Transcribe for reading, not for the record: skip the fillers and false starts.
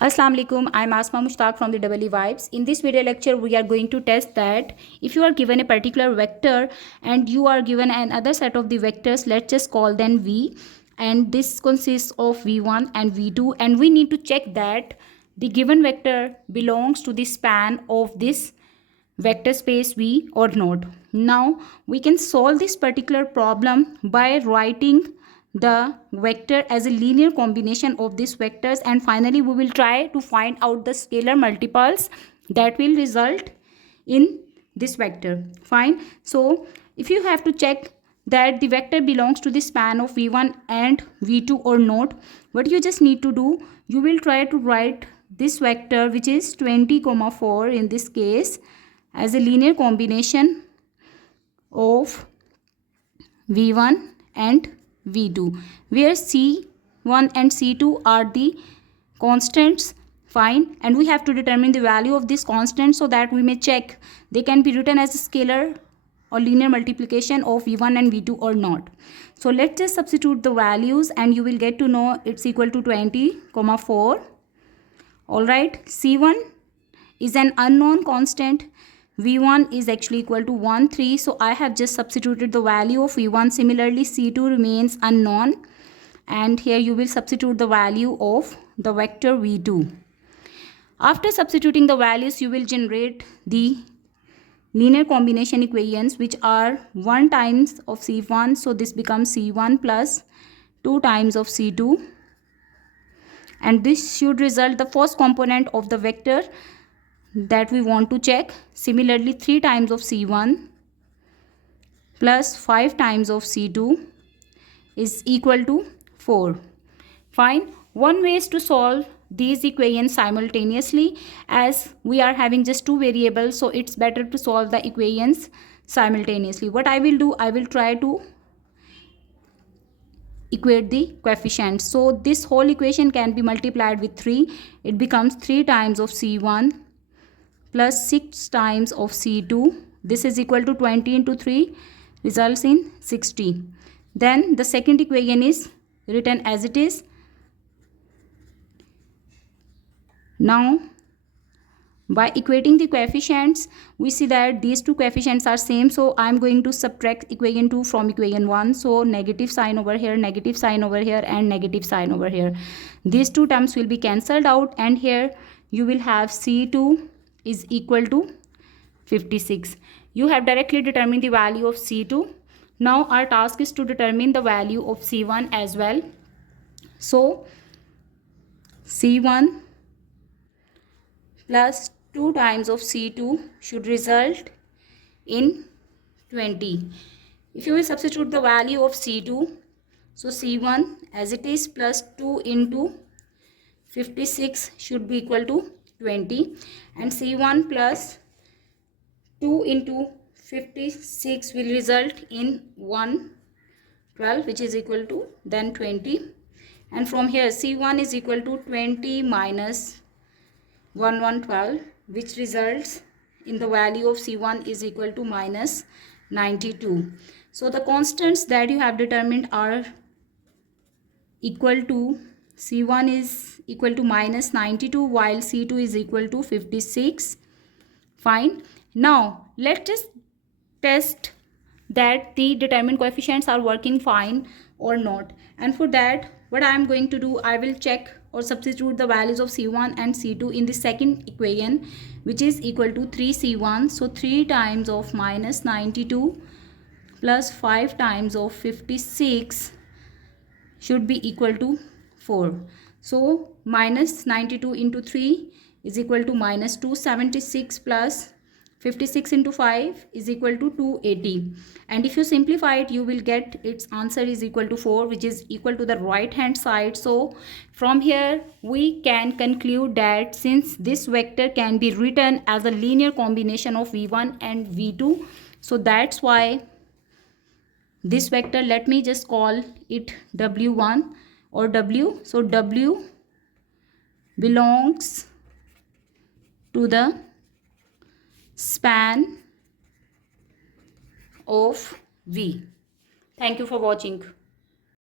Assalamu alaikum. I'm Asma Mushtaq from the Double E Vibes. In this video lecture, we are going to test that if you are given a particular vector and you are given another set of the vectors, let's just call them V, and this consists of V1 and V2, and we need to check that the given vector belongs to the span of this vector space V or not. Now we can solve this particular problem by writing the vector as a linear combination of these vectors, and finally we will try to find out the scalar multiples that will result in this vector. Fine. So if you have to check that the vector belongs to the span of V1 and V2 or not, what you just need to do, you will try to write this vector, which is 20, 4 in this case, as a linear combination of V1 and V2, where C1 and C2 are the constants. Fine. And we have to determine the value of this constant so that we may check they can be written as a scalar or linear multiplication of V1 and V2 or not. So let's just substitute the values and you will get to know it's equal to 20, 4. Alright, C1 is an unknown constant. V1 is actually equal to 1, 3. So I have just substituted the value of V1. Similarly, C2 remains unknown. And here you will substitute the value of the vector V2. After substituting the values, you will generate the linear combination equations, which are 1 times of C1. So this becomes C1 plus 2 times of C2. And this should result the first component of the vector that we want to check. Similarly, 3 times of C1 plus 5 times of C2 is equal to 4. Fine. One way is to solve these equations simultaneously, as we are having just two variables, so it's better to solve the equations simultaneously. What I will do, I will try to equate the coefficients. So this whole equation can be multiplied with 3. It becomes 3 times of C1 plus 6 times of C2. This is equal to 20 into 3 results in 60. Then the second equation is written as it is. Now by equating the coefficients, we see that these two coefficients are same. So I am going to subtract equation 2 from equation 1. So negative sign over here, negative sign over here, and negative sign over here. These two terms will be cancelled out, and here you will have C2 is equal to 56. You have directly determined the value of C2. Now our task is to determine the value of C1 as well. So C1 plus 2 times of C2 should result in 20. If you will substitute the value of C2, so C1 as it is plus 2 into 56 should be equal to 20, and C1 plus 2 into 56 will result in 112, which is equal to then 20, and from here C1 is equal to 20 minus 112, which results in the value of C1 is equal to minus 92. So the constants that you have determined are equal to, C1 is equal to minus 92 while C2 is equal to 56. Fine. Now let's just test that the determined coefficients are working fine or not. And for that, what I am going to do, I will check or substitute the values of C1 and C2 in the second equation, which is equal to 3C1. So 3 times of minus 92 plus 5 times of 56 should be equal to 4. So minus 92 into 3 is equal to minus 276 plus 56 into 5 is equal to 280. And if you simplify it, you will get its answer is equal to 4, which is equal to the right hand side. So from here we can conclude that since this vector can be written as a linear combination of V1 and V2, so that's why this vector, let me just call it W1 or W. So W belongs to the span of V. Thank you for watching.